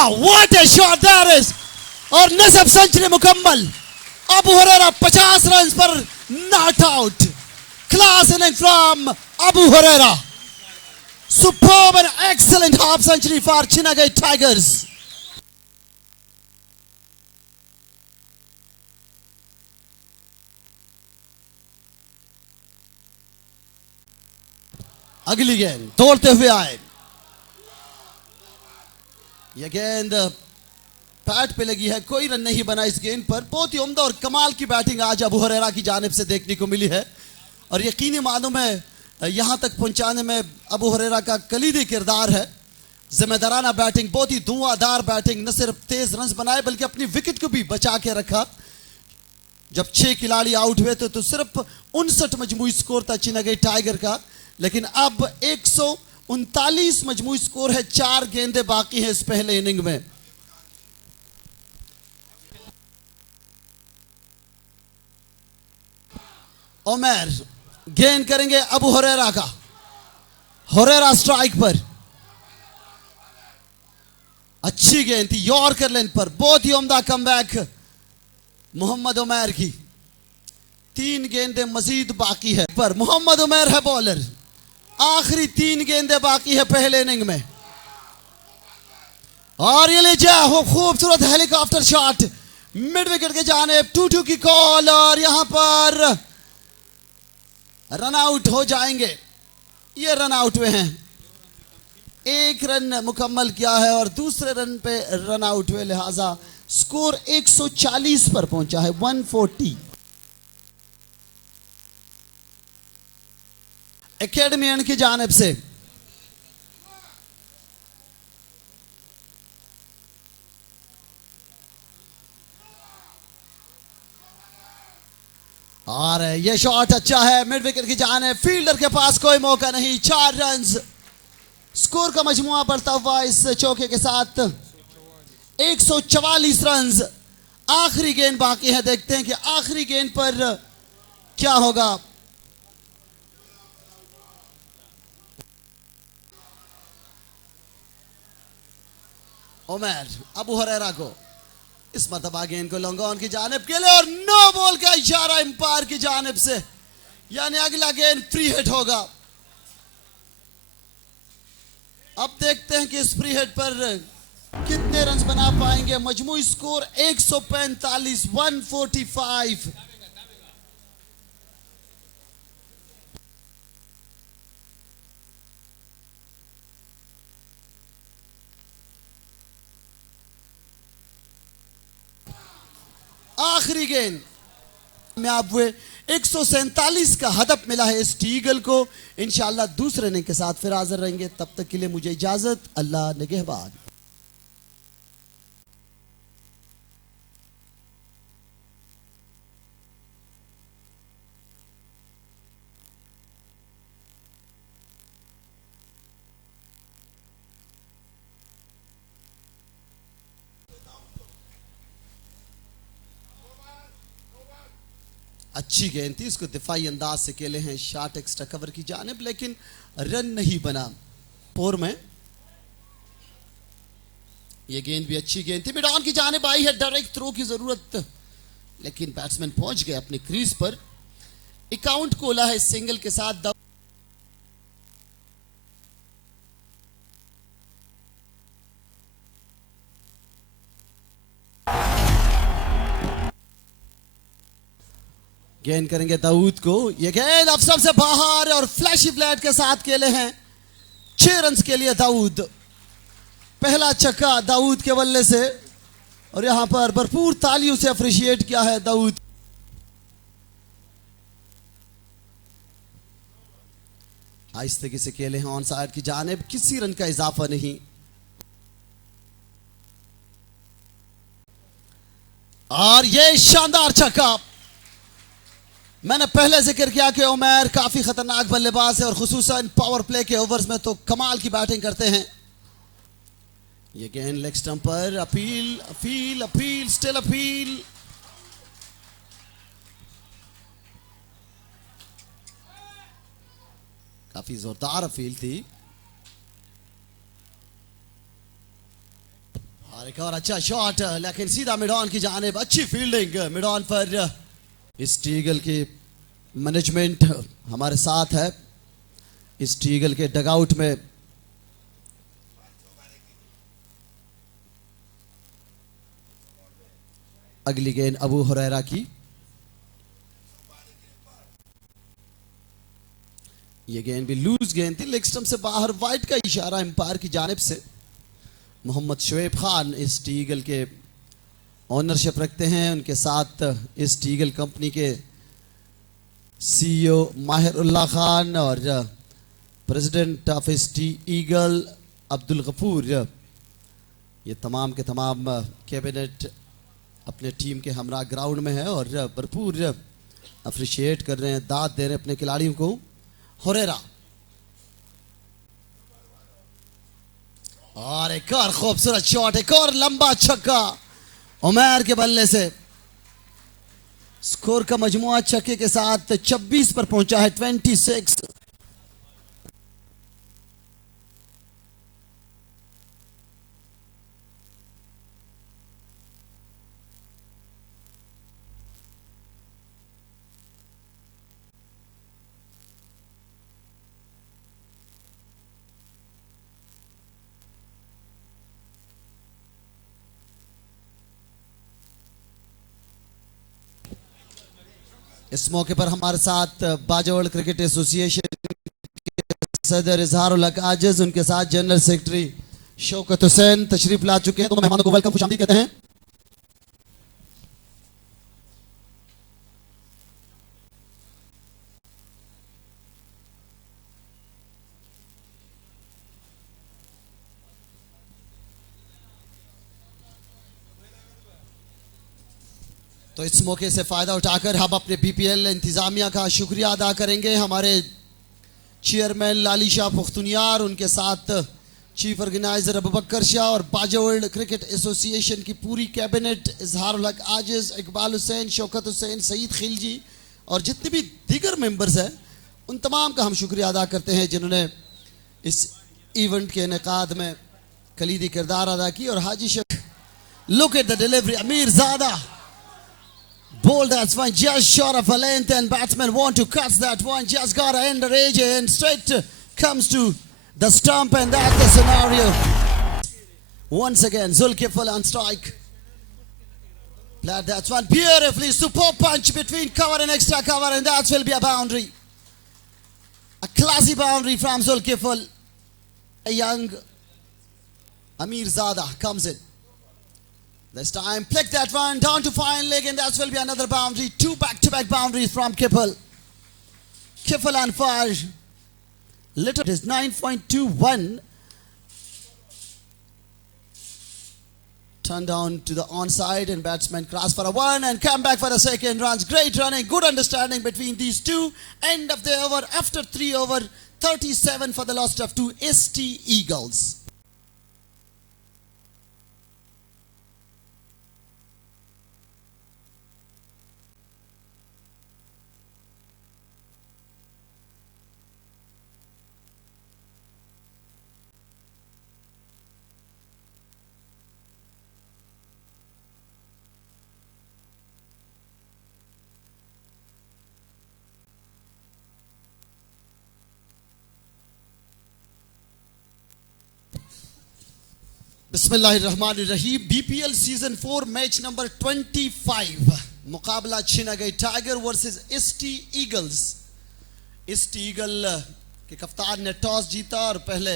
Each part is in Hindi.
वाह what a shot that is. और नसब सेंचुरी मुकम्मल। अबू हुरैरा 50 रन पर not out. Class inning from Abu Huraira. Superb and excellent half century for Chinagai Tigers. अगली गेंद दौड़ते हुए आए। यह गेंद पैड पे लगी है, कोई रन नहीं बना इस गेंद पर। बहुत ही उम्दा और कमाल की बैटिंग आज अबू हुरैरा की जानिब से देखने को मिली है और यकीनी मालूम है यहां तक पहुंचाने में अबू हुरैरा का कलीदी किरदार है। जिम्मेदाराना बैटिंग, बहुत ही धुआंधार बैटिंग, न सिर्फ तेज रन बनाए बल्कि अपनी विकेट को भी बचा के रखा। जब 6 खिलाड़ी आउट हुए थे तो सिर्फ 59 मजमूई स्कोर था चिनागई टाइगर का, लेकिन अब 139 मजमूई स्कोर है। 4 गेंदें बाकी हैं इस पहले इनिंग में। उमर गेंद करेंगे अबू हुरैरा का। हुरैरा स्ट्राइक पर, अच्छी गेंद थी यॉर्कर लेंथ पर। बहुत ही उम्दा कमबैक मोहम्मद उमर की। 3 गेंदें मजीद बाकी है पर मोहम्मद उमर है बॉलर। आखिरी 3 गेंदें बाकी है पहले इनिंग में और ये ले जाए हो खूबसूरत हेलीकॉप्टर शॉट मिड विकेट के जाने। 2-2 की कॉल और यहां पर रन आउट हो जाएंगे। ये रन आउट हुए हैं। 1 रन मुकम्मल किया है और दूसरे रन पे रन आउट हुए, लिहाजा स्कोर 140 पर पहुंचा है। 140। एकेडमी की जानिब से और ये शॉट अच्छा है मिड विकेट की जानिब। फील्डर के पास कोई मौका नहीं। 4 रन स्कोर का मजमुआ बढ़ता हुआ इस चौके के साथ 144 रन। आखिरी गेंद बाकी है, देखते हैं कि आखिरी गेंद पर क्या होगा। उमर अबू हुरैरा को इस मरतबा गेंद को लॉन्ग ऑन की जानिब के लिए और नो बॉल का इशारा अंपायर की जानिब से, यानी अगला गेंद फ्री हिट होगा। अब देखते हैं कि इस फ्री हिट पर कितने रन बना पाएंगे। मजमूई स्कोर 145, 145। आखिरी गेंद में आप हुए 147 का हदफ मिला है इस ईगल को। इंशाअल्लाह दूसरे इनिंग के साथ फिर हाजिर रहेंगे। तब तक के लिए मुझे इजाजत। अल्लाह निगहबान। अच्छी गेंद थी, इसको दिफाई अंदाज से खेले हैं शॉट एक्स्ट्रा कवर की जानिब, लेकिन रन नहीं बना। पोर में यह गेंद भी अच्छी गेंद थी, मिड ऑन की जानिब आई है। डायरेक्ट थ्रो की जरूरत, लेकिन बैट्समैन पहुंच गए अपने क्रीज पर। अकाउंट खोला है सिंगल के साथ। गेंद करेंगे दाऊद को। यह गेंद अफसर से बाहर और फ्लैशी फ्लैट के साथ खेले हैं। 6 रन के लिए दाऊद। पहला छक्का दाऊद के बल्ले से और यहां पर भरपूर तालियों से अप्रिशिएट किया है दाऊद। आहिस्ते से खेले हैं ऑन साइड की जानिब, किसी रन का इजाफा नहीं। और यह शानदार छक्का, मैंने पहले जिक्र किया कि उमर काफी खतरनाक बल्लेबाज है और खुसूसन पावर प्ले के ओवर्स में तो कमाल की बैटिंग करते हैं। ये गेंद लेग स्टंप पर, appeal appeal appeal, still appeal. काफी जोरदार अपील थी। एक और अच्छा शॉट, लेकिन सीधा मिड ऑन की जानिब, अच्छी फील्डिंग मिड ऑन पर। ईस्ट ईगल की मैनेजमेंट हमारे साथ है। ईस्ट ईगल के डगआउट में अगली गेंद अबू हुरैरा की। ये गेंद भी लूज गेंद थी, लेग स्टंप से बाहर, वाइड का इशारा एम्पायर की जानिब से। मोहम्मद शुएब खान ईस्ट ईगल के ओनरशिप रखते हैं, उनके साथ ईस्ट ईगल कंपनी के सीईओ माहिरुल्लाह खान और president of East Eagle Abdul Ghafoor. ये तमाम के तमाम कैबिनेट अपने टीम के हमरा ग्राउंड में है और भरपूर अप्रिशिएट कर रहे हैं, दाद दे रहे हैं अपने खिलाड़ियों को। हुरैरा और एक और खूबसूरत शॉट, एक और लंबा छक्का उमैर के बल्ले से। स्कोर का मजमुआ छक्के के साथ 26 पर पहुंचा है, 26। इस मौके पर हमारे साथ बाजोड़ क्रिकेट एसोसिएशन के सदर इजहारुल हक आजिज, उनके साथ जनरल सेक्रेटरी शौकत हुसैन तशरीफ ला चुके हैं। तो मेहमानों को वेलकम, खुशामदीद कहते हैं। तो इस मौके से फ़ायदा उठाकर हम अपने बीपीएल इंतज़ामिया का शुक्रिया अदा करेंगे। हमारे चेयरमैन लाली शाह पुख्तनियार, उनके साथ चीफ ऑर्गेनाइजर अबू बकर शाह और बाजोड़ क्रिकेट एसोसिएशन की पूरी कैबिनेट, इजहारुल हक आजिज, इकबाल हुसैन, शौकत हुसैन, सईद खिलजी और जितने भी दीगर मेंबर्स हैं, उन तमाम का हम शुक्रिया अदा करते हैं जिन्होंने इस इवेंट के इनेकाद में कलीदी किरदार अदा की। और Haji Sheikh, look at the delivery, Amir Zada bowled that's one just short of a length, and batsmen want to catch that one, just got to end the range and straight comes to the stump, and that's the scenario. Once again Zulkifil on strike, played that's one beautifully, superb punch between cover and extra cover, and that will be a boundary, a classy boundary from Zulkifil. A young Amir Zada comes in. This time, flick that one down to fine leg, and that will be another boundary. Two back-to-back boundaries from Kifil. Kifil on fire. Little is 9.21. Turn down to the onside, and batsman cross for a one and come back for the second runs. Great running, good understanding between these two. End of the over after 3 over 37 for the loss of 2 ST Eagles. बिस्मिल्लाहिर्रहमानिर्रहीम। बीपीएल सीजन 4 मैच नंबर 25, मुकाबला Chinagai Tiger versus East Eagles. East Eagle के कप्तान ने टॉस जीता और पहले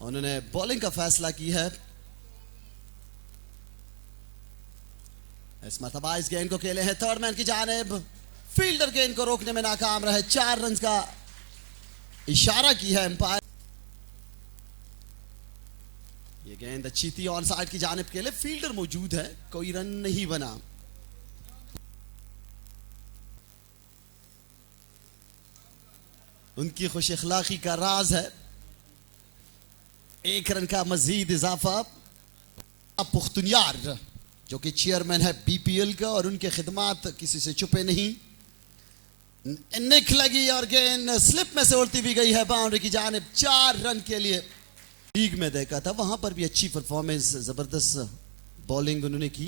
उन्होंने बॉलिंग का फैसला की है। इस मरतबा इस गेंद को खेले हैं थर्ड मैन की जानिब, फील्डर गेंद को रोकने में नाकाम रहे। 4 रन का इशारा की है एम्पायर। ये गेंद अच्छी थी ऑन साइड की जानिब के लिए, फील्डर मौजूद है, कोई रन नहीं बना। उनकी खुश अखलाकी का राज है 1 रन का मजीद इजाफा। पुख्तनियार जो कि चेयरमैन है बीपीएल का, और उनके खिदमात किसी से छुपे नहीं। निक लगी और गेंद स्लिप में से उड़ती भी गई है बाउंड्री की जानिब। 4 रन के लिए लीग में देखा था, वहां पर भी अच्छी परफॉर्मेंस, जबरदस्त बॉलिंग उन्होंने की।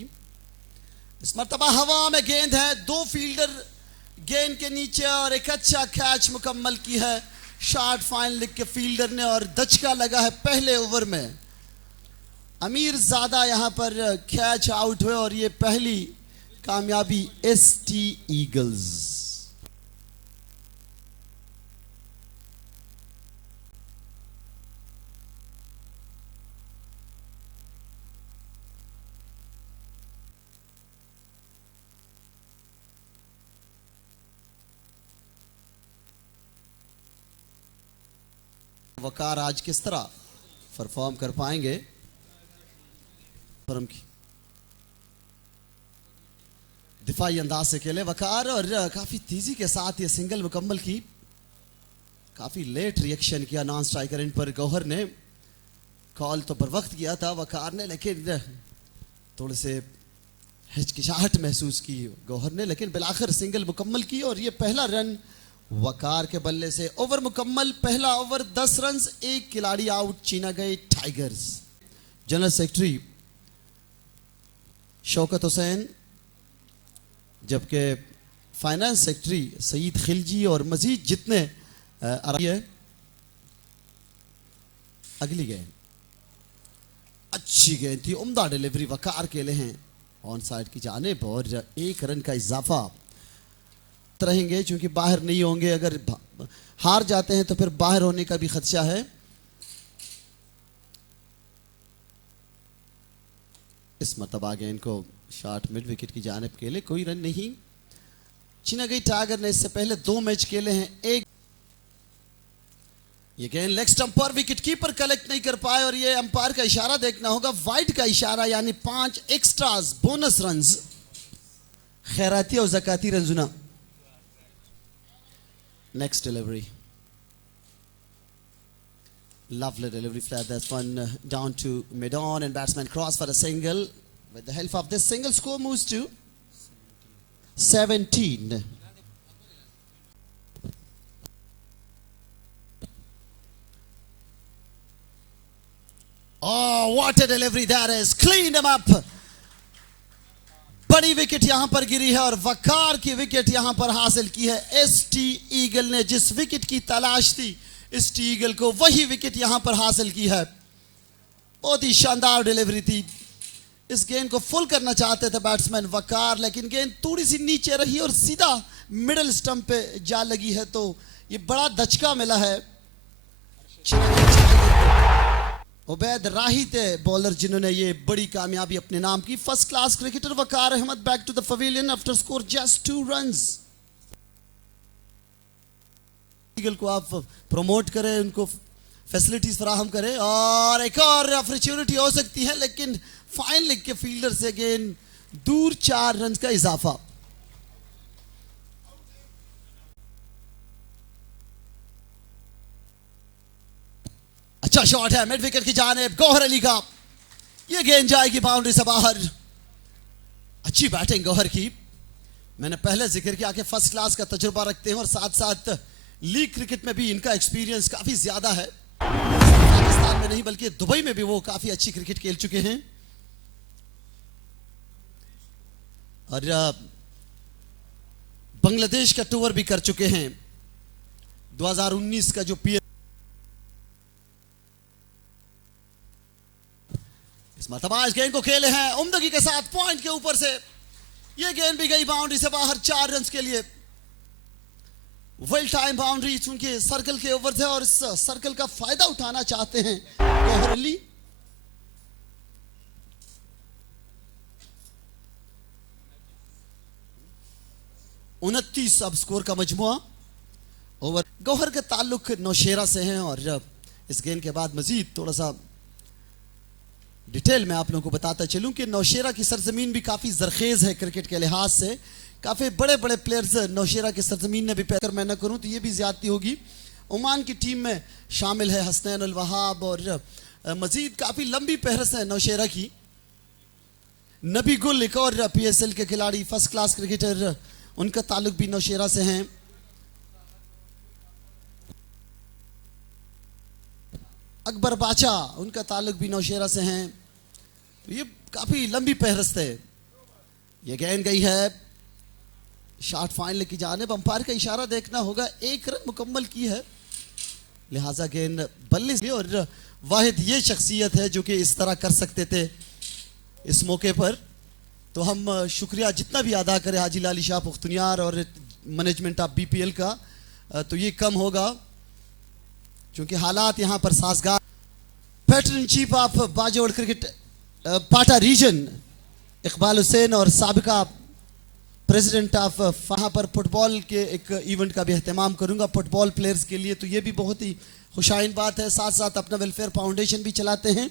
इस मर्तबा हवा में गेंद है, दो फील्डर गेंद के नीचे और एक अच्छा कैच मुकम्मल की है शॉर्ट फाइन लिख के फील्डर ने, और दचका लगा है पहले ओवर में। अमीर ज़्यादा यहां पर कैच आउट हुए और ये पहली कामयाबी एसटी ईगल्स। वकार आज किस तरह परफॉर्म कर पाएंगे? परम की दिफाई अंदाज से खेले वकार और काफी तेजी के साथ ये सिंगल मुकम्मल की। काफी लेट रिएक्शन किया नॉन स्ट्राइकर एंड पर गौहर ने। कॉल तो पर वक्त किया था वकार ने, लेकिन थोड़े से हिचकिचाहट महसूस की गौहर ने, लेकिन बिलाखिर सिंगल मुकम्मल की और ये पहला रन वकार के बल्ले से। ओवर मुकम्मल, पहला ओवर 10 रन, एक खिलाड़ी आउट, चीना गए tigers. General secretary Shaukat Hussain, जबकि फाइनेंस सेक्रेटरी सईद खिलजी और मजीद जितने है। अगली गेंद अच्छी गेंद थी, उम्दा डिलीवरी वकार के लिए हैं ऑन साइड की जानिब, और एक रन का इजाफा रहेंगे क्योंकि बाहर नहीं होंगे। अगर हार जाते हैं तो फिर बाहर होने का भी खदशा है। इस मरतबा गेंद को शॉर्ट मिड विकेट की जानिब के लिए, कोई रन नहीं। चीना गई टाइगर ने इससे पहले 2 मैच खेले हैं, एक ये गेंद लेग स्टंप पर विकेट कीपर कलेक्ट नहीं कर पाए और ये अंपायर का इशारा देखना होगा, वाइड का इशारा, यानी 5 एक्स्ट्रास बोनस रन्स, खैराती और ज़काती रंजुना। Next delivery, lovely delivery flat. That's one down to mid-on and batsman cross for a single. With the help of this single, score moves to 17. Oh, what a delivery that is! Cleaned him up. बड़ी विकेट यहां पर गिरी है और वकार की विकेट यहां पर हासिल की है एसटी ईगल ने। जिस विकेट की तलाश थी एसटी ईगल को, वही विकेट यहां पर हासिल की है। बहुत ही शानदार डिलीवरी थी। इस गेंद को फुल करना चाहते थे बैट्समैन वकार, लेकिन गेंद थोड़ी सी नीचे रही और सीधा मिडिल स्टंप पे जा लगी है, तो ये बड़ा दचका मिला है। उबैद राही थे बॉलर जिन्होंने ये बड़ी कामयाबी अपने नाम की। First class cricketer Waqar Ahmed back to the pavilion after score just 2 runs. Eagle को आप प्रमोट करें, उनको फैसिलिटीज फराहम करें और एक और अपॉर्चुनिटी हो सकती है, लेकिन फाइन लिख के फील्डर से गेंद दूर, 4 रन का इजाफा। अच्छा शॉट है मिड विकेट की जानिब गौहर अली का, ये गेंद जाएगी बाउंड्री से बाहर। अच्छी बैटिंग गौहर की। मैंने पहले जिक्र किया कि फर्स्ट क्लास का तजुर्बा रखते हैं और साथ साथ लीग क्रिकेट में भी इनका एक्सपीरियंस काफी ज्यादा है। पाकिस्तान में नहीं बल्कि दुबई में भी वो काफी अच्छी क्रिकेट खेल चुके हैं और बांग्लादेश का टूर भी कर चुके हैं। 2019 का जो पीएल, इस मरतबा इस गेंद को खेले हैं उम्दगी के साथ पॉइंट के ऊपर से, ये गेंद भी गई बाउंड्री से बाहर 4 रन के लिए। वेल टाइम बाउंड्री, चूंकि सर्कल के ओवर थे और इस सर्कल का फायदा उठाना चाहते हैं गौहर अली। उनतीस अब स्कोर का मजमुआ ओवर। गौहर के ताल्लुक नौशेरा से हैं और इस गेंद के बाद मजीद थोड़ा सा डिटेल में आप लोगों को बताता चलूं कि नौशेरा की सरजमीन भी काफी जरखेज है क्रिकेट के लिहाज से। काफी बड़े बड़े प्लेयर्स नौशेरा की सरजमीन ने भी पैकर मैं न करूं तो ये भी ज्यादती होगी। ओमान की टीम में शामिल है हसनैन अल वहाब और मजीद काफी लंबी फहरिस्त है नौशेरा की। नबी गुल एक और पीएसएल के खिलाड़ी, फर्स्ट क्लास क्रिकेटर, उनका ताल्लुक भी नौशेरा से हैं। अकबर बाचा, उनका ताल्लुक भी नौशेरा से हैं। तो ये काफी लंबी फहरिस्त है। ये गेंद गई है शॉट फाइनल की जानिब। अंपायर का इशारा देखना होगा, 1 रन मुकम्मल की है, लिहाजा गेंद बल्ले से। और वाहिद ये शख्सियत है जो कि इस तरह कर सकते थे इस मौके पर। तो हम शुक्रिया जितना भी अदा करें हाजी लाली शाह पुख्तनियार और मैनेजमेंट ऑफ बीपीएल का, तो ये कम होगा, क्योंकि हालात यहाँ पर साजगार। Patron in chief of Bajaur cricket पाटा रीजन इकबाल हुसैन और साबिका प्रेसिडेंट ऑफ वहाँ पर फुटबॉल के एक इवेंट का भी एहतमाम करूँगा फुटबॉल प्लेयर्स के लिए। तो ये भी बहुत ही खुशाइन बात है। साथ साथ अपना वेलफेयर फाउंडेशन भी चलाते हैं,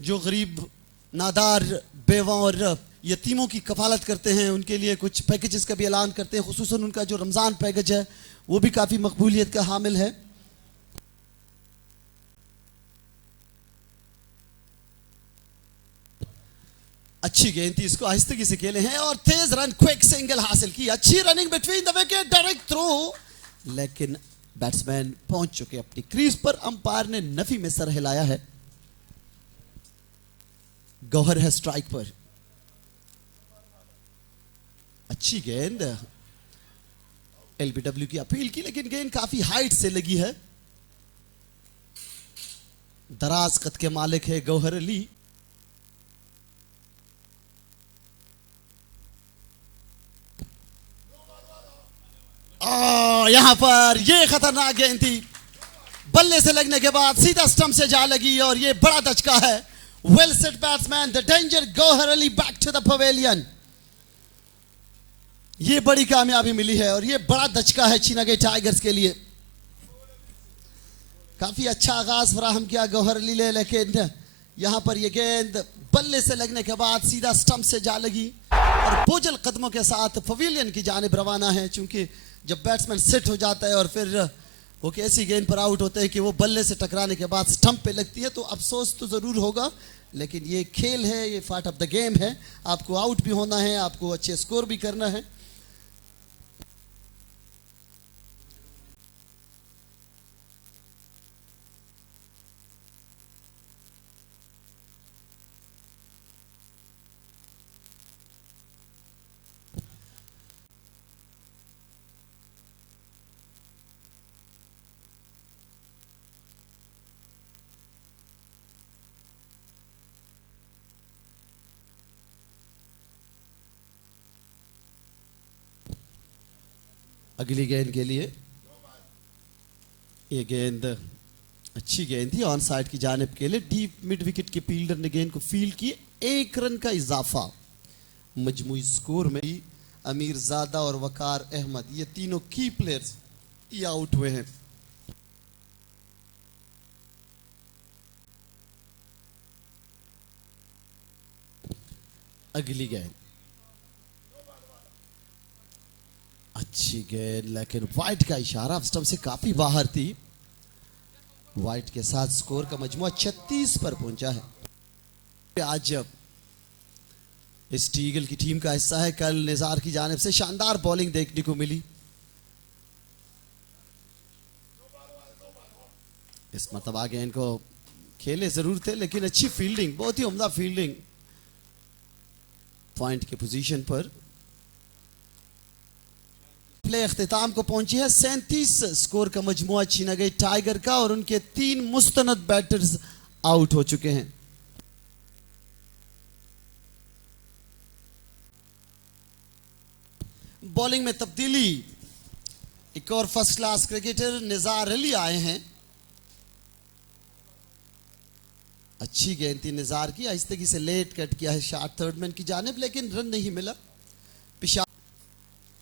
जो गरीब नादार बेवा और यतीमों की कफालत करते हैं। उनके लिए कुछ पैकेजेस का भी ऐलान करते हैं, खुसूसन उनका जो रमज़ान पैकेज है वो भी काफ़ी मकबूलियत का हामिल है। अच्छी गेंद थी, इसको आहिस्तगी से खेले हैं और तेज रन क्विक सिंगल हासिल की। अच्छी running between the wicket, direct throw, लेकिन बैट्समैन पहुंच चुके अपनी क्रीज पर। अंपायर ने नफी में सर हिलाया है। गौहर है स्ट्राइक पर। अच्छी गेंद, एलबीडब्ल्यू की अपील की, लेकिन गेंद काफी हाइट से लगी है। दराज कद के मालिक है गौहर अली। यहां पर ये खतरनाक गेंद थी, बल्ले से लगने के बाद सीधा स्टंप से जा लगी और ये बड़ा दचका है। Well set batsman, the danger Gohar Ali back to the pavilion. ये बड़ी कामयाबी मिली है और ये बड़ा दचका है चीनागढ़ टाइगर्स के लिए। काफी अच्छा आगाज फराहम किया गौहर अली ने, लेकिन यहां पर ये गेंद बल्ले से लगने के बाद सीधा स्टंप से जा लगी और बोझल कदमों के साथ पवेलियन की जानिब रवाना है। चूंकि जब बैट्समैन सेट हो जाता है और फिर वो कैसी गेंद पर आउट होते हैं कि वो बल्ले से टकराने के बाद स्टंप पे लगती है, तो अफसोस तो जरूर होगा, लेकिन ये खेल है, ये पार्ट ऑफ द गेम है। आपको आउट भी होना है, आपको अच्छे स्कोर भी करना है। अगली गेंद के लिए, ये गेंद अच्छी गेंद थी ऑन साइड की जानिब के लिए। डीप मिड विकेट के फील्डर ने गेंद को फील्ड की। 1 रन का इजाफा मजमूई स्कोर में। अमीर ज़ादा और वकार अहमद, ये तीनों की प्लेयर्स ये आउट हुए हैं। अगली गेंद अच्छी गेंद, लेकिन वाइट का इशारा स्टंप से काफी बाहर थी। वाइट के साथ स्कोर का मजमुआ 36 पर पहुंचा है। आज इस टीगल की टीम का हिस्सा है। कल निजार की जानिब से शानदार बॉलिंग देखने को मिली। इस मरतबा गेंद को खेले जरूर थे, लेकिन अच्छी फील्डिंग, बहुत ही उम्दा फील्डिंग पॉइंट के पोजीशन पर। प्ले अख्तिताम को पहुंची है। 37 स्कोर का मजमुआ चीनागढ़ टाइगर का और उनके 3 मुस्तनद बैटर्स आउट हो चुके हैं। बॉलिंग में तब्दीली, एक और first class cricketer Nizar Ali आए हैं। अच्छी गेंद थी निजार की, आहिस्तगी से लेट कट किया है शॉट थर्ड मैन की जानिब, लेकिन रन नहीं मिला। पिछा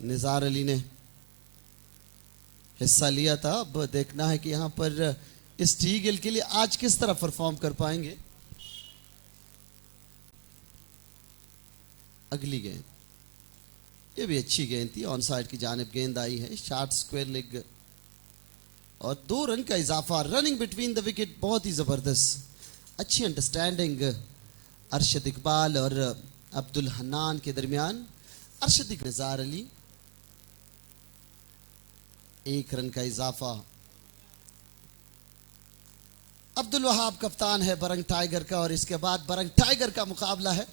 निजार अली ने हिस्सा लिया था। अब देखना है कि यहां पर इस टीगल के लिए आज किस तरह परफॉर्म कर पाएंगे। अगली गेंद, ये भी अच्छी गेंद थी, ऑन साइड की जानिब गेंद आई है, शॉर्ट स्क्वायर लेग और 2 रन का इजाफा। रनिंग बिटवीन द विकेट बहुत ही जबरदस्त, अच्छी अंडरस्टैंडिंग अरशद इकबाल और अब्दुल हन्नान के दरमियान। अरशद निजार अली, 1 रन का इजाफा। अब्दुल वहाब कप्तान है बरंग टाइगर का और इसके बाद बरंग टाइगर का मुकाबला है।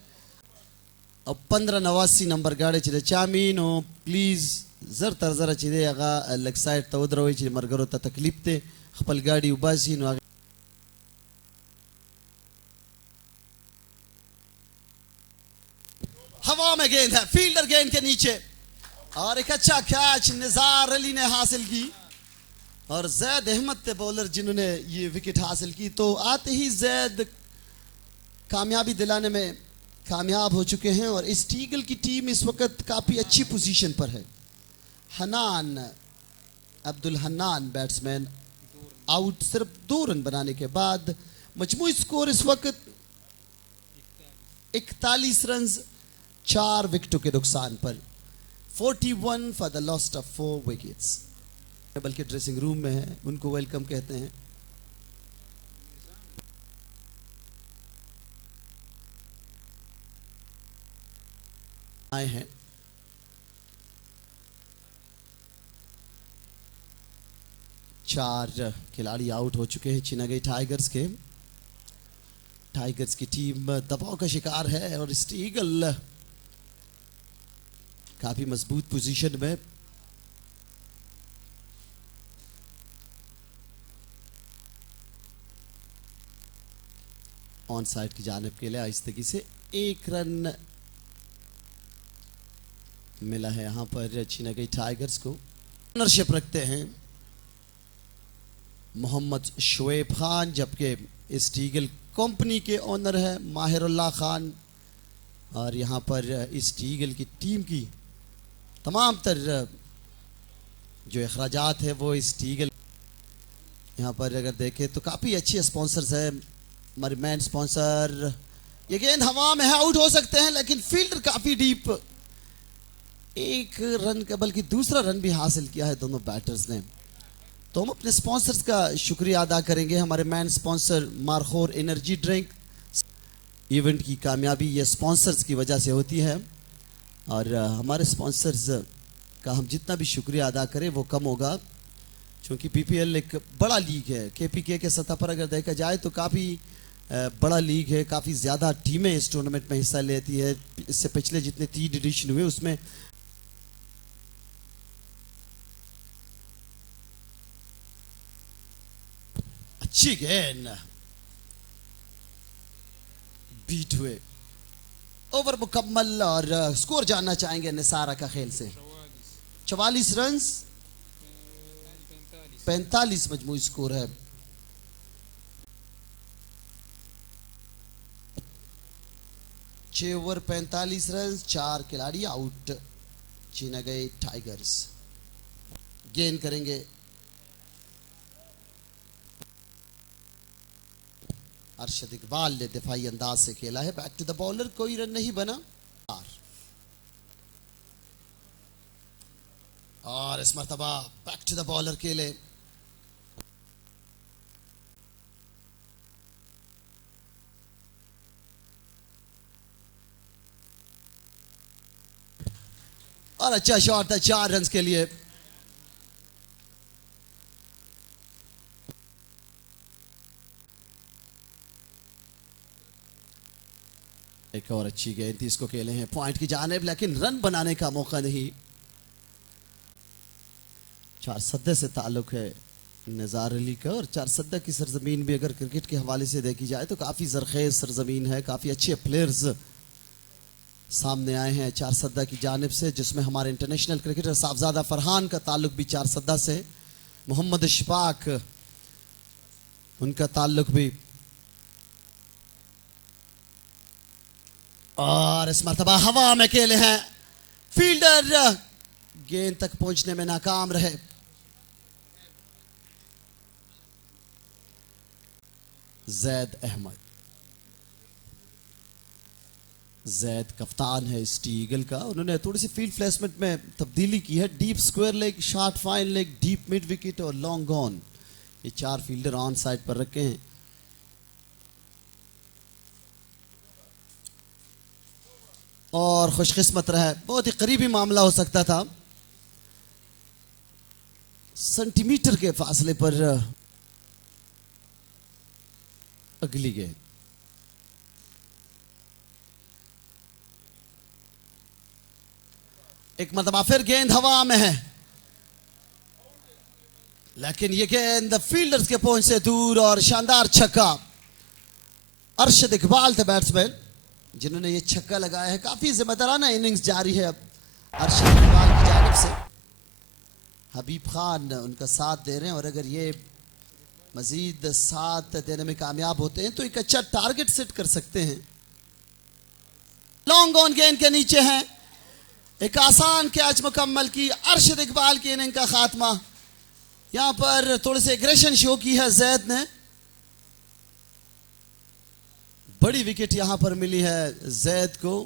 अब 1589 नंबर गाड़ी चले चामीन हो प्लीज जर तरजरा चिदे अगा लेग साइड तवद्रोई ची मरगरो ता तकलीफ ते खपल गाड़ी उबासी नो हवा में गेंद है फील्डर गेंद के नीचे और एक अच्छा कैच निजार अली ने हासिल की और जैद अहमद थे बॉलर जिन्होंने ये विकेट हासिल की। तो आते ही जैद कामयाबी दिलाने में कामयाब हो चुके हैं और इस टीगल की टीम इस वक्त काफी अच्छी पोजीशन पर है। हनान अब्दुल हन्नान बैट्समैन आउट सिर्फ 2 रन बनाने के बाद मजमूई स्कोर इस वक्त 41 रन 4 विकेटों के नुकसान पर 41 for the loss of 4 wickets. बल्कि ड्रेसिंग रूम में है उनको वेलकम कहते हैं। आए हैं 4 खिलाड़ी आउट हो चुके हैं चिनागई टाइगर्स के। टाइगर्स की टीम दबाव का शिकार है और स्टीगल काफी मजबूत पोजीशन में। ऑन साइड की जानिब के लिए आहिस्तगी से 1 रन मिला है यहां पर चिनागई टाइगर्स को। ओनरशिप रखते हैं मोहम्मद शोएब खान जबकि इस टीगल कंपनी के ओनर है माहिरुल्लाह खान और यहां पर इस टीगल की टीम की तमाम तर जो अखराजात है वो इस टीगल यहां पर अगर देखें तो काफी अच्छे स्पॉन्सर्स है। हमारे मैन स्पॉन्सर ये गेंद हवा में है आउट हो सकते हैं लेकिन फील्डर काफी डीप 1 रन का बल्कि दूसरा रन भी हासिल किया है दोनों बैटर्स ने। तो हम अपने स्पॉन्सर्स का शुक्रिया अदा करेंगे। हमारे man sponsor markhor energy drink event की कामयाबी ये स्पॉन्सर्स की वजह से होती है और हमारे स्पॉन्सर्स का हम जितना भी शुक्रिया अदा करें वो कम होगा क्योंकि पीपीएल एक बड़ा लीग है। केपीके के सतह पर अगर देखा जाए तो काफ़ी बड़ा लीग है, काफ़ी ज़्यादा टीमें इस टूर्नामेंट में हिस्सा लेती है। इससे पिछले जितने 3 एडिशन हुए उसमें अच्छी गेंद बीट हुए ओवर मुकम्मल और स्कोर जानना चाहेंगे निसारा का खेल से 44 रन 45 मजमूई स्कोर है। छह ओवर 45 रन 4 खिलाड़ी आउट चिनागई टाइगर्स। गेंद करेंगे अरशद इकबाल ने दिफाई अंदाज से खेला है। बैक टू द बॉलर कोई रन नहीं बना और इस मर्तबा बैक टू द बॉलर खेले और अच्छा शॉट था 4 रन के लिए। एक और अच्छी गेंद थी इसको खेले हैं पॉइंट की जानिब लेकिन रन बनाने का मौका नहीं। 4 सद्दे से ताल्लुक है निजार अली का और 4 सद्दा की सरजमीन भी अगर क्रिकेट के हवाले से देखी जाए तो काफी जरखेज सरजमीन है। काफी अच्छे प्लेयर्स सामने आए हैं 4 सद्दा की जानिब से जिसमें हमारे इंटरनेशनल क्रिकेटर साहबजादा फरहान का ताल्लुक भी 4 सद्दा से। मोहम्मद इशफाक उनका ताल्लुक भी और इस मर्तबा हवा में खेले हैं फील्डर गेंद तक पहुंचने में नाकाम रहे। जैद अहमद जैद कप्तान है इस टीगल का। उन्होंने थोड़ी सी फील्ड प्लेसमेंट में तब्दीली की है। Deep square leg short fine leg deep mid wicket और लॉन्ग ऑन ये 4 फील्डर ऑन साइड पर रखे हैं। और खुशकिस्मत रहा बहुत ही करीबी मामला हो सकता था। सेंटीमीटर के फासले पर अगली गेंद, एक मरतबा फिर गेंद हवा में है, लेकिन ये गेंद फील्डर्स के पहुंच से दूर और शानदार छक्का। अरशद इकबाल थे बैट्समैन जिन्होंने ये छक्का लगाया है। काफी जिम्मेदाराना इनिंग्स जारी है अब अरशद इकबाल की जानिब से। हबीब खान उनका साथ दे रहे हैं और अगर ये मजीद साथ देने में कामयाब होते हैं तो एक अच्छा टारगेट सेट कर सकते हैं। लॉन्ग ऑन गेंद के नीचे हैं, एक आसान कैच मुकम्मल की। अरशद इकबाल की इनिंग का खात्मा। यहां पर थोड़े से एग्रेशन शो की है जैद ने। बड़ी विकेट यहां पर मिली है जैद को।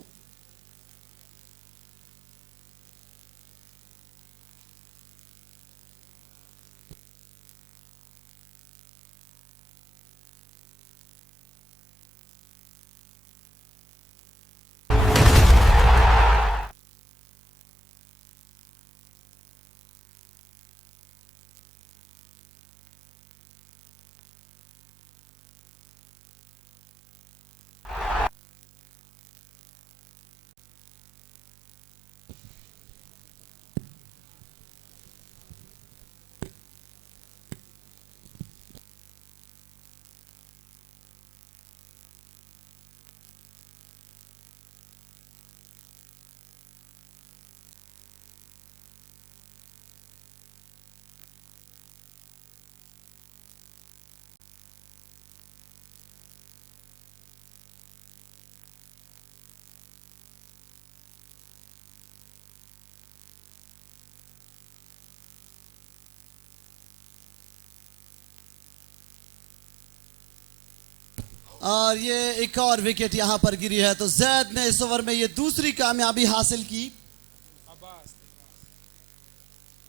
और ये एक और विकेट यहां पर गिरी है, तो जैद ने इस ओवर में ये दूसरी कामयाबी हासिल की।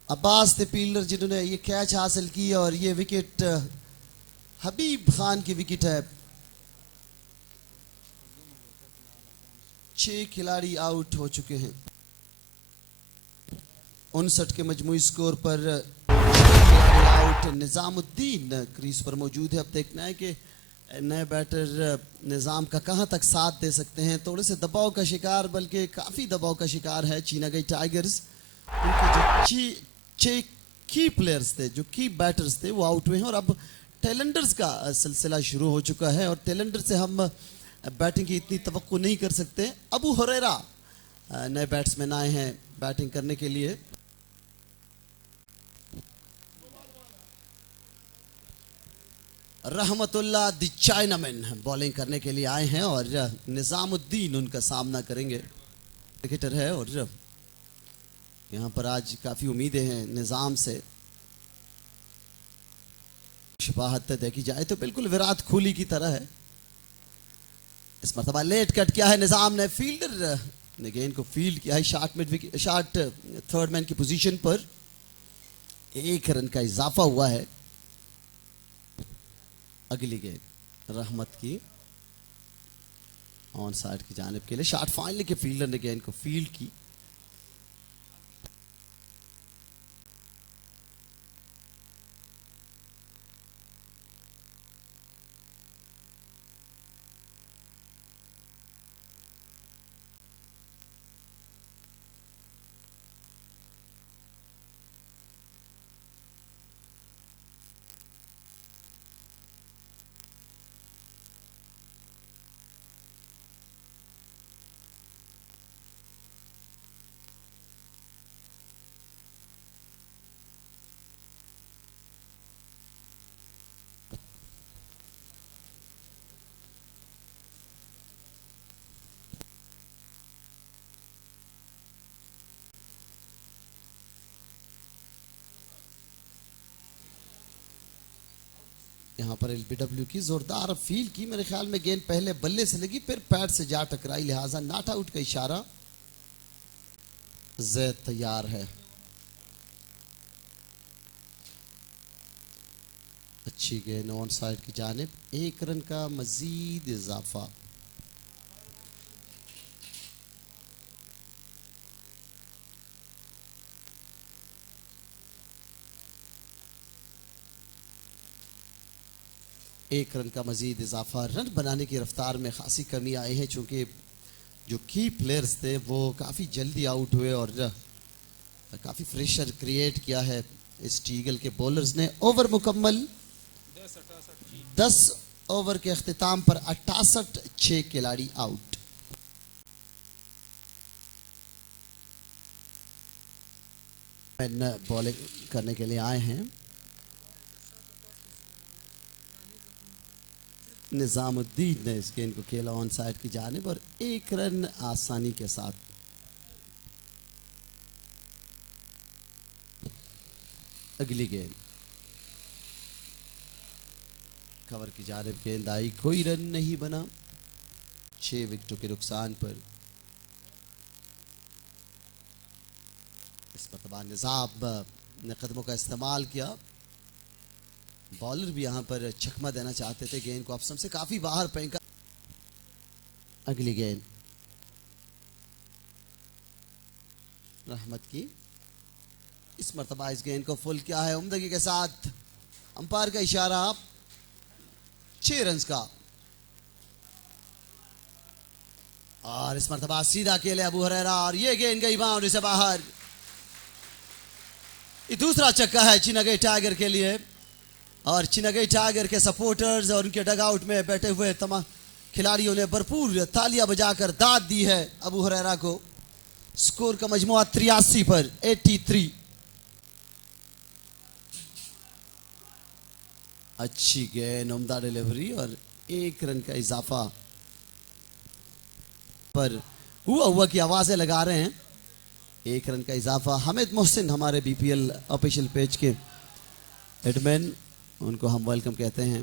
अब्बास थे फील्डर जिन्होंने ये कैच हासिल की और ये विकेट हबीब खान की विकेट है। 6 खिलाड़ी आउट हो चुके हैं। 59 के मजमूई स्कोर पर 6 खिलाड़ी आउट। निजामुद्दीन क्रीज पर मौजूद है। अब देखना है कि नए बैटर निज़ाम का कहां तक साथ दे सकते हैं। थोड़े से दबाव का शिकार, बल्कि काफ़ी दबाव का शिकार है चीनागई टाइगर्स। उनके जो 6 की प्लेयर्स थे, जो की बैटर्स थे, वो आउट हुए हैं और अब टेलेंडर्स का सिलसिला शुरू हो चुका है और टेलेंडर से हम बैटिंग की इतनी तवक्को नहीं कर सकते। अबू हुरैरा नए बैट्समैन आए हैं बैटिंग करने के लिए। रहमतुल्लाह द चाइनामैन बॉलिंग करने के लिए आए हैं और निजामुद्दीन उनका सामना करेंगे। क्रिकेटर है और यहां पर आज काफी उम्मीदें हैं निजाम से। शबाहत देखी जाए तो बिल्कुल विराट कोहली की तरह है। इस मरतबा लेट कट किया है निजाम ने। फील्डर ने गेंद को फील्ड किया है शॉर्ट थर्ड मैन की पोजीशन पर। 1 रन का इजाफा हुआ है। अगली गेंद रहमत की ऑन साइड की जानिब के लिए। शॉट फाइनली के फील्डर ने गेंद को फील्ड की। यहाँ पर एलबीडब्ल्यू की जोरदार फील की। मेरे ख्याल में गेंद पहले बल्ले से लगी फिर पैड से जा टकराई, लिहाजा नॉट आउट का इशारा। जैद तैयार है। अच्छी गेंद ऑन साइड की जानिब। 1 रन का मजीद इजाफा। एक रन का मजीद इजाफा। रन बनाने की रफ्तार में खासी कमी आई है, चूंकि जो की प्लेयर्स थे वो काफ़ी जल्दी आउट हुए और काफ़ी प्रेशर क्रिएट किया है इस टीगल के बॉलर्स ने। ओवर मुकम्मल 10 ओवर के अख्तिताम पर 68, 6 खिलाड़ी आउट। बॉलिंग करने के लिए आए हैं निजामुद्दीन ने इस गेंद को खेला ऑन साइड की जानिब और 1 रन आसानी के साथ। अगली गेंद कवर की जानिब गेंद आई, कोई रन नहीं बना, 6 विकेटों के नुकसान पर। इस मरतबा निजाम ने कदमों का इस्तेमाल किया, बॉलर भी यहां पर छकमा देना चाहते थे, गेंद को ऑप्शन से काफी बाहर फेंका। अगली गेंद रहमत की, इस मरतबा इस गेंद को फुल किया है उम्दगी के साथ, अंपायर का इशारा 6 रन का। और इस मरतबा सीधा खेले अबू हुरैरा और ये गेंद गई बाउंड्री से बाहर। ये दूसरा चक्का है चिनागई टाइगर के लिए और चिनागई टाइगर के सपोर्टर्स और उनके डगआउट में बैठे हुए तमाम खिलाड़ियों ने भरपूर तालियां बजाकर दाद दी है अबू हुरैरा को। स्कोर का मजमुआ 83 पर 83। अच्छी गेंद, उम्दा डिलीवरी और 1 रन का इजाफा पर हुआ की आवाजें लगा रहे हैं। 1 रन का इजाफा। हामिद मोहसिन हमारे बीपीएल ऑफिशियल पेज के एडमिन, उनको हम वेलकम कहते हैं।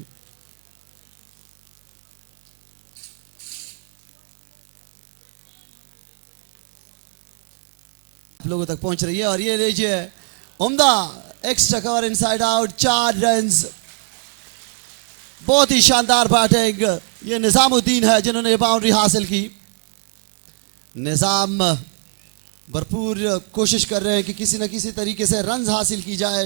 आप लोगों तक पहुंच रही है और ये लीजिए उम्दा extra cover inside out, 4 runs. बहुत ही शानदार बैटिंग। ये निजामुद्दीन है जिन्होंने बाउंड्री हासिल की। निजाम भरपूर कोशिश कर रहे हैं कि किसी न किसी तरीके से रन हासिल की जाए।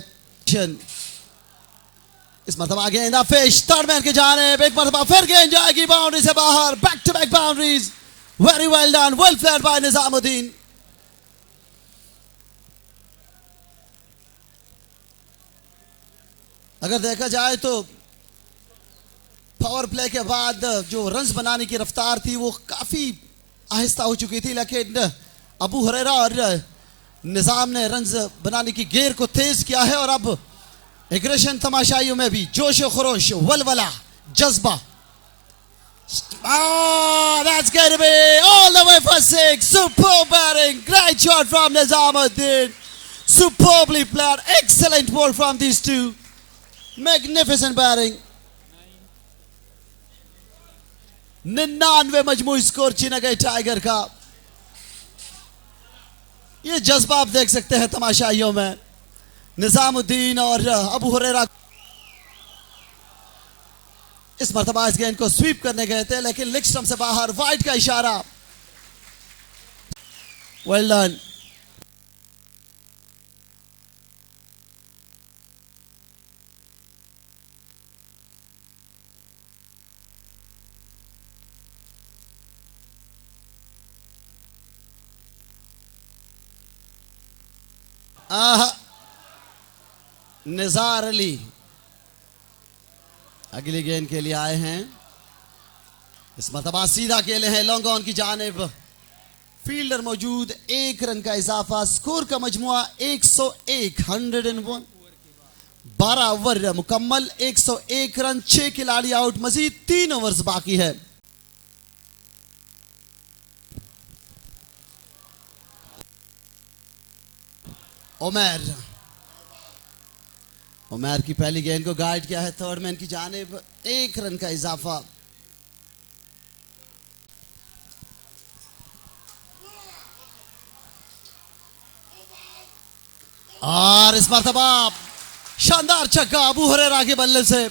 इस मरतबा गेंद फिश थर्ड मैन के जाने, एक मरतबा फिर गेंद जाएगी बाउंड्री से बाहर। Back to back boundaries, very well done, well played by Nizamuddin. अगर देखा जाए तो पावर प्ले के बाद जो रन्स बनाने की रफ्तार थी वो काफी आहिस्ता हो चुकी थी, लेकिन अबू हुरैरा और निजाम ने रन्स बनाने की गेर को तेज किया है और अब एग्रेशन तमाशाइयों में भी जोश और खरोश, वलवला, जज्बा। That's going to be all the way for 6. Superb batting, great shot from Nizamuddin. Superbly played, excellent ball from these two. Magnificent batting. 99 मजमूई स्कोर चिनागई टाइगर का। ये जज्बा आप देख सकते हैं तमाशाइयों में। निजामुद्दीन और अबू हुरैरा इस मरतबा इस गेंद को स्वीप करने गए थे, लेकिन लेग स्टंप से बाहर, वाइड का इशारा। Well done. निजार अली अगली गेंद के लिए आए हैं। इस मरतबा सीधा खेले हैं लॉन्ग ऑन की जानिब, फील्डर मौजूद, 1 रन का इजाफा। स्कोर का मजमुआ 101, 101। 12 ओवर मुकम्मल, 101 रन, 6 खिलाड़ी आउट, मजीद 3 ओवर्स बाकी है। उमर की पहली गेंद को गाइड किया है थर्ड मैन की जानिब, 1 रन का इजाफा। और इस मरतबा शानदार छक्का अबू हुरैरा के बल्ले से।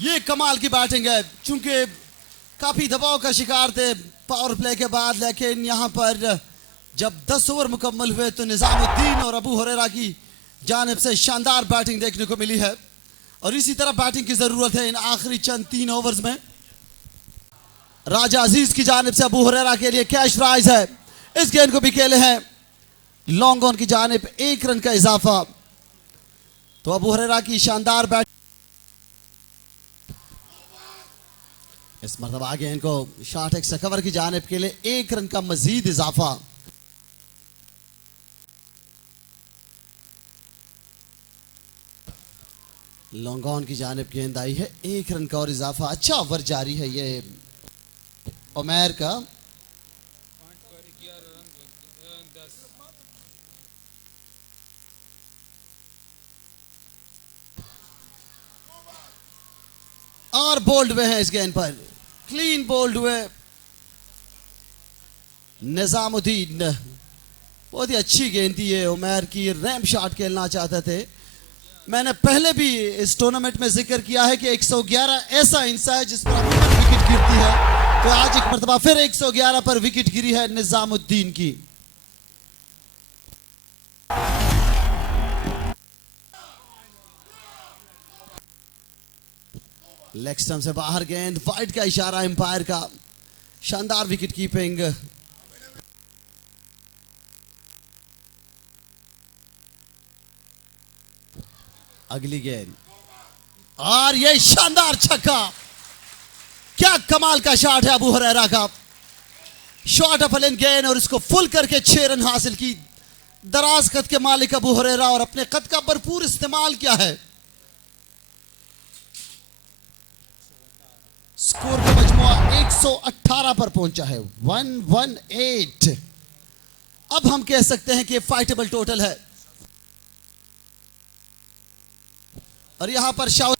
ये कमाल की बैटिंग है, चूंकि काफी दबाव का शिकार थे पावर प्ले के बाद, लेकिन यहां पर जब 10 ओवर मुकम्मल हुए तो निजामुद्दीन और अबू हुरैरा की जानिब से शानदार बैटिंग देखने को मिली है। और इसी तरह बैटिंग की जरूरत है इन आखिरी चंद 3 ओवर्स में। राजा अजीज की जानिब से अबू हुरैरा के लिए कैश प्राइज है। इस गेंद को भी खेले हैं लॉन्ग ऑन की जानिब, 1 रन का इजाफा। तो अबू हुरैरा की शानदार बैट, इस मरतबा आगे इनको शॉट एक्स्ट्रा कवर की जानिब के लिए 1 रन का मजीद इजाफा। लॉन्ग ऑन की जानिब गेंद आई है, 1 रन का और इजाफा। अच्छा ओवर जारी है ये उमैर का। और बोल्ड हुए हैं इस गेंद पर, क्लीन बोल्ड हुए निजामुद्दीन। बहुत ही अच्छी गेंद थी ये उमैर की, रैम शॉट खेलना चाहते थे। मैंने पहले भी इस टूर्नामेंट में जिक्र किया है कि 111 ऐसा इंसा है जिस पर विकेट गिरती है, तो आज एक मरतबा फिर 111 पर विकेट गिरी है निजामुद्दीन की। लेग स्टंप से बाहर गेंद, वाइड का इशारा एम्पायर का। शानदार विकेट कीपिंग। अगली गेंद और ये शानदार छक्का। क्या कमाल का शॉट है अबू हुरैरा का। शॉट ऑफ लेन गेंद और इसको फुल करके 6 रन हासिल की। दराज कद के मालिक अबू हुरैरा और अपने कद का भरपूर इस्तेमाल किया है। स्कोर का मजमुआ 118 पर पहुंचा है, 118। अब हम कह सकते हैं कि फाइटेबल टोटल है। और यहां पर शाह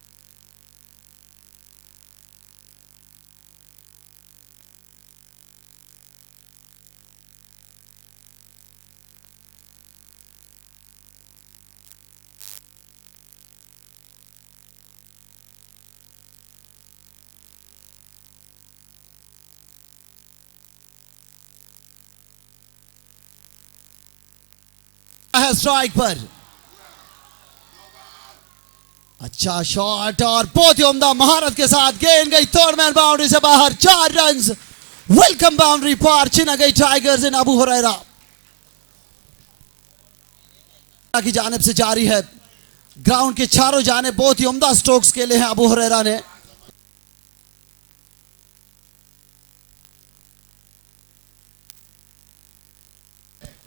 है स्ट्राइक पर। अच्छा शॉट और बहुत ही उम्दा महारत के साथ गेंद गई थर्ड मैन बाउंड्री से बाहर। 4 रन वेलकम बाउंड्री पार छिना गई टाइगर्स इन अबू हुरैरा की जानिब से जारी है। ग्राउंड के चारों जानिब बहुत ही उम्दा स्ट्रोक्स खेले हैं अबू हुरैरा ने।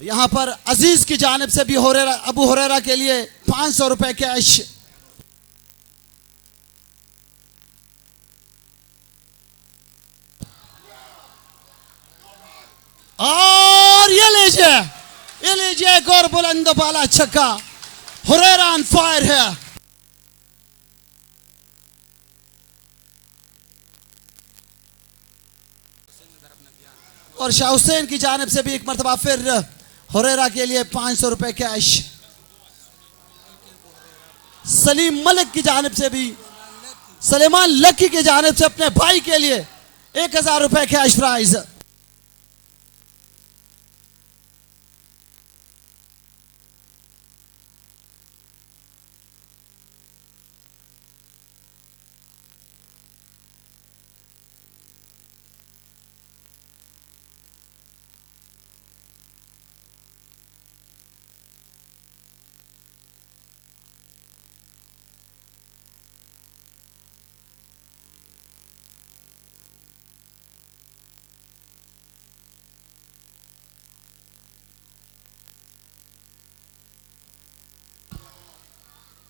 यहां पर अजीज की जानिब से भी अबू हुरैरा के लिए 500 रुपए कैश। और ये लीजिए एक और बुलंद बाला छक्का। हुरैरा ऑन फायर है। और शाह हुसैन की जानिब से भी एक मरतबा फिर हुरैरा के लिए 500 रुपए कैश। सलीम मलिक की जानिब से भी, सलेमान लकी की जानिब से अपने भाई के लिए 1000 रुपए कैश प्राइज।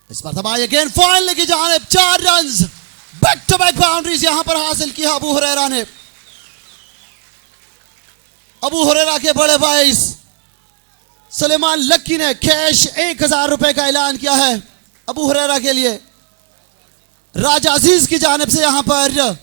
इस मरतबा अगेन फाइनल की जानिब 4 run back to back boundaries यहां पर हासिल किया अबू हुरैरा ने। अबू हुरैरा के बड़े भाई सलेमान लक्की ने कैश 1000 रुपए का ऐलान किया है अबू हुरैरा के लिए। राजा अजीज की जानिब से यहां पर